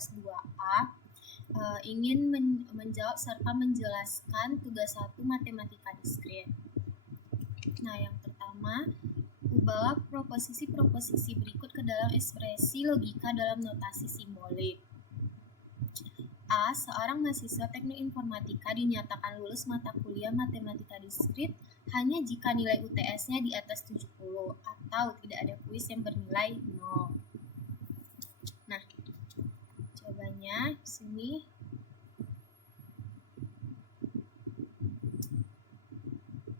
kelas 2A ingin menjawab serta menjelaskan tugas 1 matematika diskrit. Nah, yang pertama, ubahlah proposisi-proposisi berikut ke dalam ekspresi logika dalam notasi simbolik. A. Seorang mahasiswa teknik informatika dinyatakan lulus mata kuliah matematika diskrit hanya jika nilai UTS-nya di atas 70 atau tidak ada kuis yang bernilai 0. Nah, jawabannya di sini.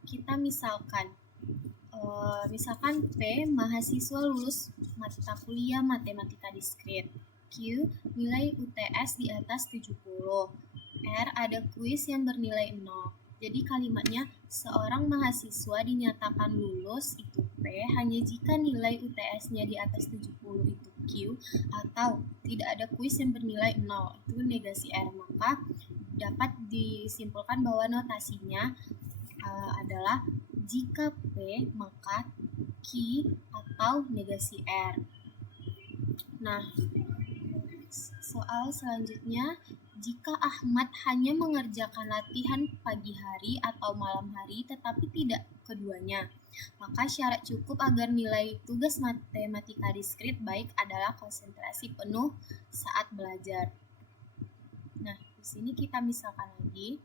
Kita misalkan P mahasiswa lulus mata kuliah matematika diskrit. Q nilai UTS di atas 70. R ada kuis yang bernilai 0. Jadi kalimatnya seorang mahasiswa dinyatakan lulus itu P hanya jika nilai UTS-nya di atas 70 itu Q, atau tidak ada kuis yang bernilai 0 itu negasi R. Maka dapat disimpulkan bahwa notasinya adalah jika P maka Q atau negasi R. Nah, soal selanjutnya, jika Ahmad hanya mengerjakan latihan pagi hari atau malam hari tetapi tidak keduanya, maka syarat cukup agar nilai tugas matematika diskrit baik adalah konsentrasi penuh saat belajar. Nah, di sini kita misalkan lagi.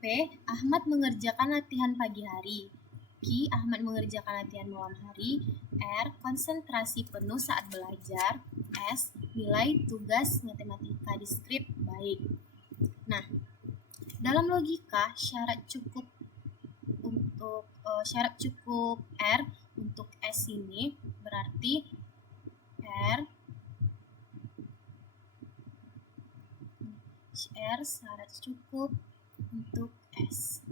P. Ahmad mengerjakan latihan pagi hari. Q. Ahmad mengerjakan latihan malam hari. R. Konsentrasi penuh saat belajar. S. Nilai tugas matematika diskrit baik. Nah, dalam logika syarat cukup R untuk S ini berarti R syarat cukup untuk S.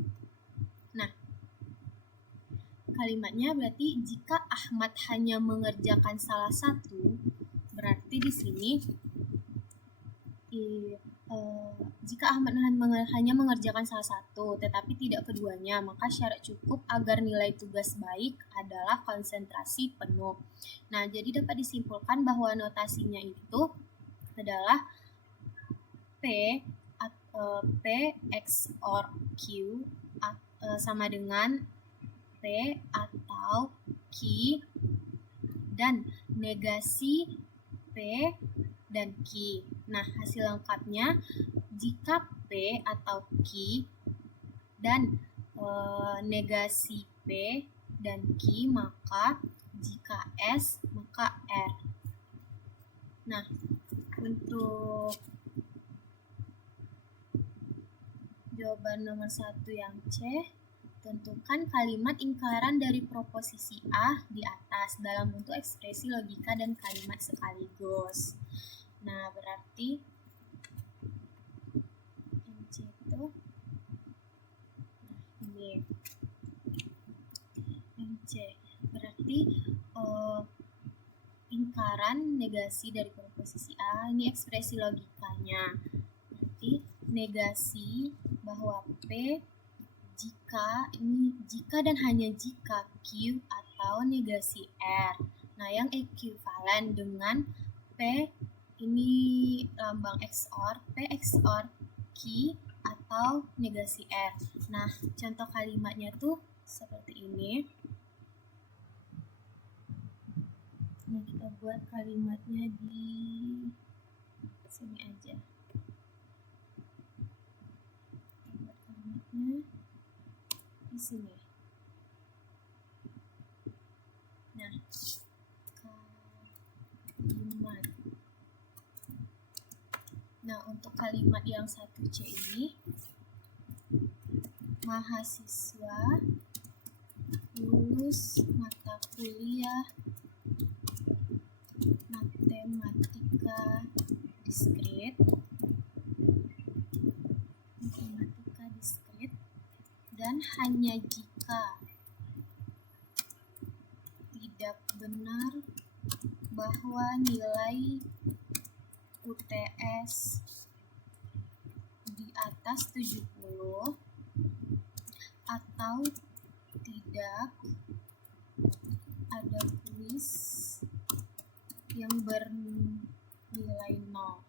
Nah, kalimatnya berarti jika Ahmad hanya mengerjakan salah satu, berarti di sini jika Ahmad hanya mengerjakan salah satu tetapi tidak keduanya, maka syarat cukup agar nilai tugas baik adalah konsentrasi penuh. Nah, jadi dapat disimpulkan bahwa notasinya itu adalah P XOR Q sama dengan P atau Q dan negasi P dan Q. Nah, hasil lengkapnya jika P atau Q dan negasi P dan Q, maka jika S maka R. Nah, untuk jawaban nomor 1 yang C, tentukan kalimat ingkaran dari proposisi A di atas dalam bentuk ekspresi logika dan kalimat sekaligus. Nah, berarti yang C itu ini. Yang C berarti ingkaran negasi dari proposisi A, ini ekspresi logikanya. Berarti negasi bahwa P jika dan hanya jika Q atau negasi R. Nah, yang ekuivalen dengan P ini lambang XOR, P XOR Q atau negasi R. Nah, contoh kalimatnya tuh seperti ini. Nah, kita buat kalimatnya di sini aja. Di sini. Nah, kalimat. Nah, untuk kalimat yang 1C ini, mahasiswa lulus mata kuliah matematika diskrit dan hanya jika tidak benar bahwa nilai UTS di atas 70 atau tidak ada kuis yang bernilai 0.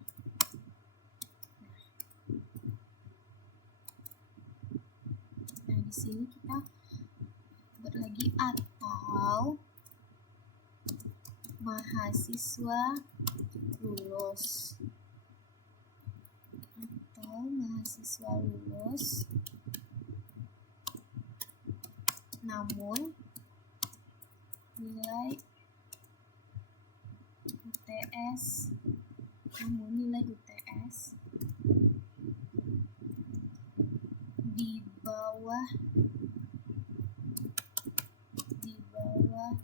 Nah, di sini kita buat lagi atau mahasiswa lulus. Atau mahasiswa lulus namun nilai UTS di bawah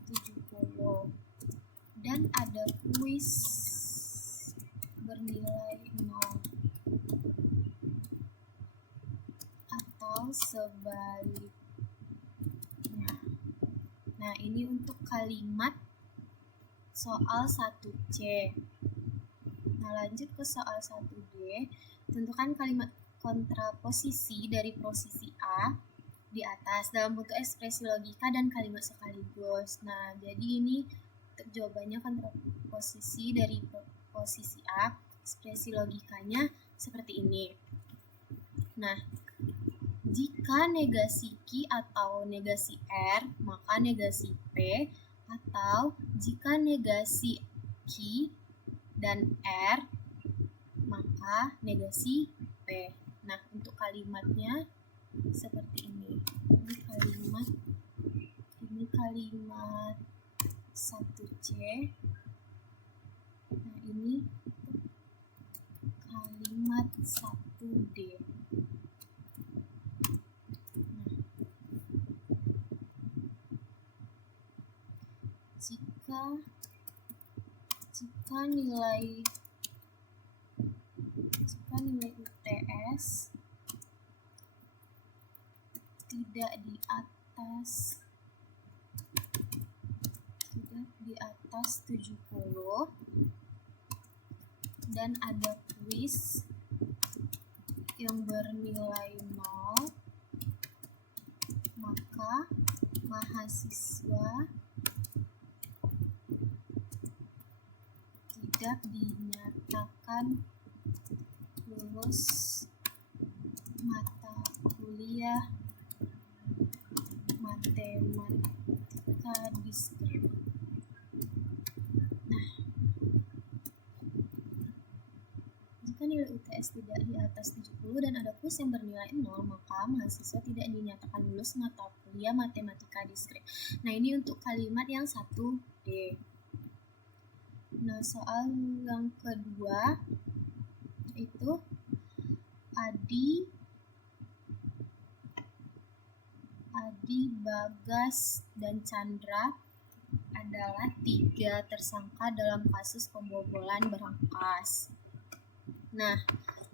70 dan ada kuis bernilai 0 atau sebaliknya. Nah, ini untuk kalimat soal 1C. Nah, lanjut ke soal 1D. Tentukan kalimat kontraposisi dari posisi A di atas dalam bentuk ekspresi logika dan kalimat sekaligus. Nah, jadi ini untuk jawabannya kontraposisi dari posisi A, ekspresi logikanya seperti ini. Nah, jika negasi Q atau negasi R, maka negasi P, atau jika negasi Q dan R, maka negasi P. Nah, untuk kalimatnya seperti ini. Ini kalimat 1C. Nah, ini kalimat 1D. Jika nilai UTS tidak di atas 70 dan ada kuis yang bernilai 0, maka mahasiswa tidak dinyatakan lulus mata kuliah matematika diskrit. Nah, jika nilai UTS tidak di atas 70 dan ada kuis yang bernilai 0, maka mahasiswa tidak dinyatakan lulus mata kuliah matematika diskrit. Nah, ini untuk kalimat yang 1D. Nah, soal yang kedua itu Adi, Bagas, dan Chandra adalah 3 tersangka dalam kasus pembobolan berangkas. Nah,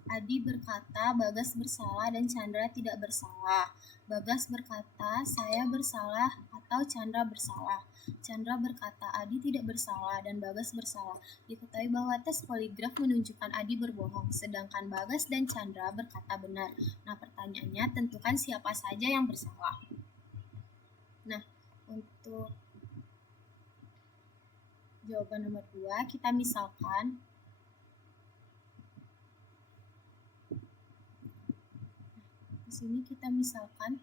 Adi berkata Bagas bersalah dan Chandra tidak bersalah. Bagas berkata saya bersalah atau Chandra bersalah. Chandra berkata Adi tidak bersalah dan Bagas bersalah. Diketahui bahwa tes poligraf menunjukkan Adi berbohong, sedangkan Bagas dan Chandra berkata benar. Nah, pertanyaannya tentukan siapa saja yang bersalah. Nah, untuk jawaban nomor 2 kita misalkan di sini kita misalkan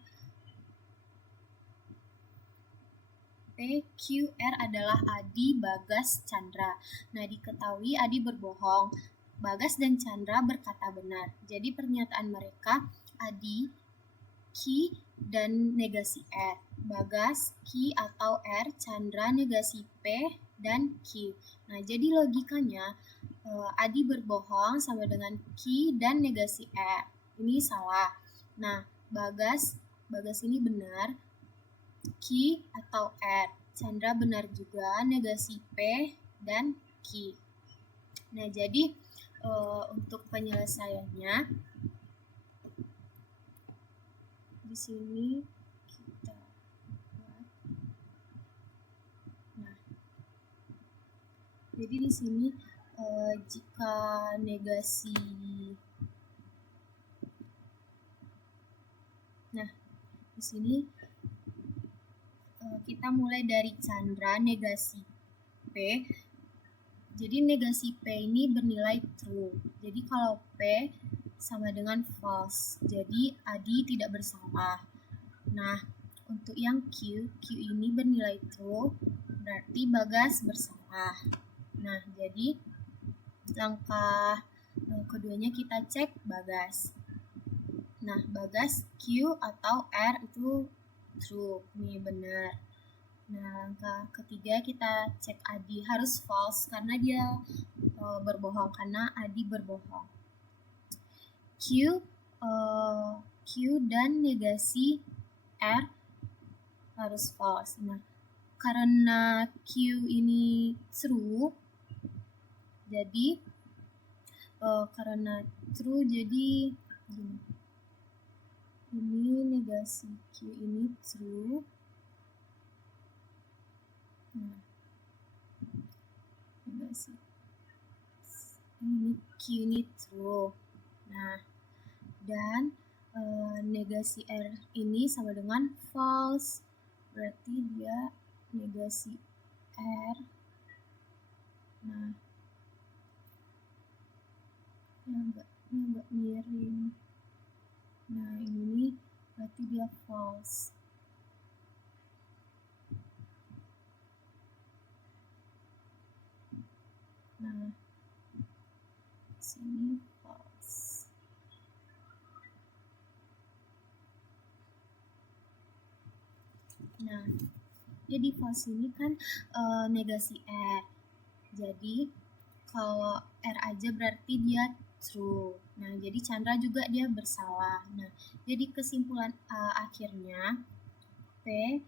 PQR adalah Adi, Bagas, Chandra. Nah, diketahui Adi berbohong, Bagas dan Chandra berkata benar. Jadi pernyataan mereka Adi, Q, dan negasi R. Bagas, Q atau R, Chandra negasi P dan Q. Nah, jadi logikanya Adi berbohong sama dengan Q dan negasi R. Ini salah. Nah, Bagas ini benar, Q atau R. Chandra benar juga, negasi P dan Q. Nah, jadi untuk penyelesaiannya di sini kita buat. Nah, jadi di sini jika negasi, nah di sini kita mulai dari Chandra negasi P. Jadi negasi P ini bernilai true. Jadi kalau P sama dengan false. Jadi Adi tidak bersalah. Nah, untuk yang Q ini bernilai true, berarti Bagas bersalah. Nah, jadi langkah keduanya kita cek Bagas. Nah, Bagas Q atau R itu true, ini benar. Nah, langkah ketiga kita cek Adi, harus false karena dia berbohong, karena Adi berbohong. Q dan negasi R harus false. Nah, karena Q ini true, jadi karena true jadi ini negasi Q ini true. Nah, negasi ini Q ini true. Nah, dan negasi R ini sama dengan false, berarti dia negasi R. Nah, ini agak miring. Nah, ini berarti dia false. Nah, sini false. Nah, jadi false ini kan negasi R. Jadi kalau R aja berarti dia true. Nah, jadi Chandra juga dia bersalah. Nah, jadi kesimpulan akhirnya P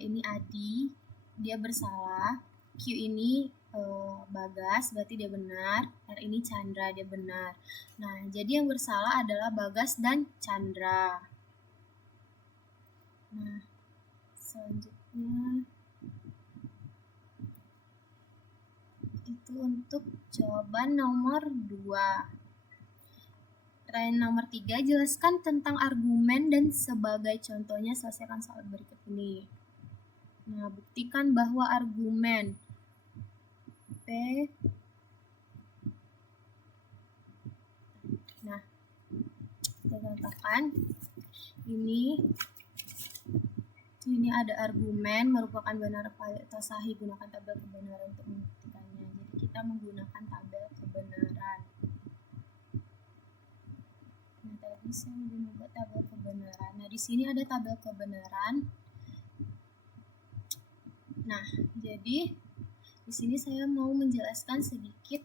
ini Adi, dia bersalah. Q ini Bagas, berarti dia benar. R ini Chandra, dia benar. Nah, jadi yang bersalah adalah Bagas dan Chandra. Nah, selanjutnya itu untuk jawaban nomor 2. Pertanyaan nomor 3, jelaskan tentang argumen dan sebagai contohnya selesaikan soal berikut ini. Nah, buktikan bahwa argumen P. Nah, kita contohkan ini ada argumen merupakan benar atau sahih, gunakan tabel kebenaran untuk membuktikannya. Jadi kita menggunakan tabel kebenaran. Nah, tadi saya membuat tabel kebenaran. Nah, di sini ada tabel kebenaran. Nah, jadi di sini saya mau menjelaskan sedikit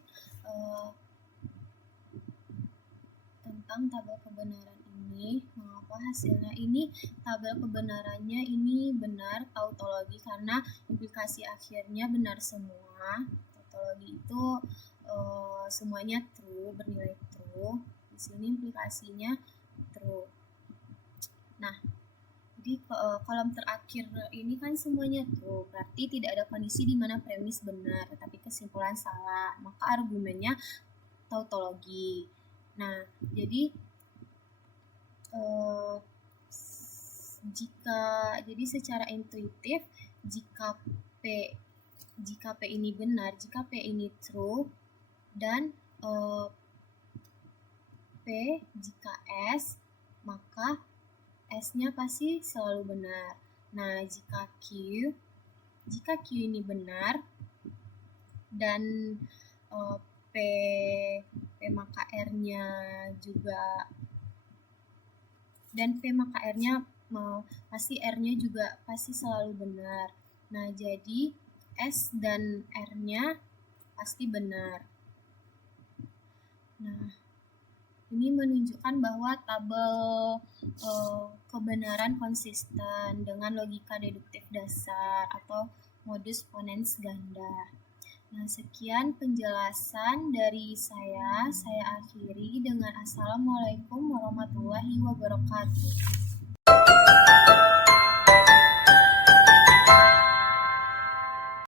tentang tabel kebenaran ini. Mengapa hasilnya ini tabel kebenarannya ini benar tautologi, karena implikasi akhirnya benar semua. Tautologi itu semuanya true, bernilai true. Di sini implikasinya true. Nah, jadi kolom terakhir ini kan semuanya true, berarti tidak ada kondisi di mana premis benar, tetapi kesimpulan salah. Maka argumennya tautologi. Nah, jadi jadi secara intuitif jika P ini benar, jika P ini true, dan P jika S, maka S-nya pasti selalu benar. Nah, jika Q ini benar dan P maka R-nya juga, dan P maka R-nya pasti R-nya juga pasti selalu benar. Nah, jadi S dan R-nya pasti benar. Nah, ini menunjukkan bahwa tabel kebenaran konsisten dengan logika deduktif dasar atau modus ponens ganda. Nah, sekian penjelasan dari saya. Saya akhiri dengan Assalamualaikum warahmatullahi wabarakatuh.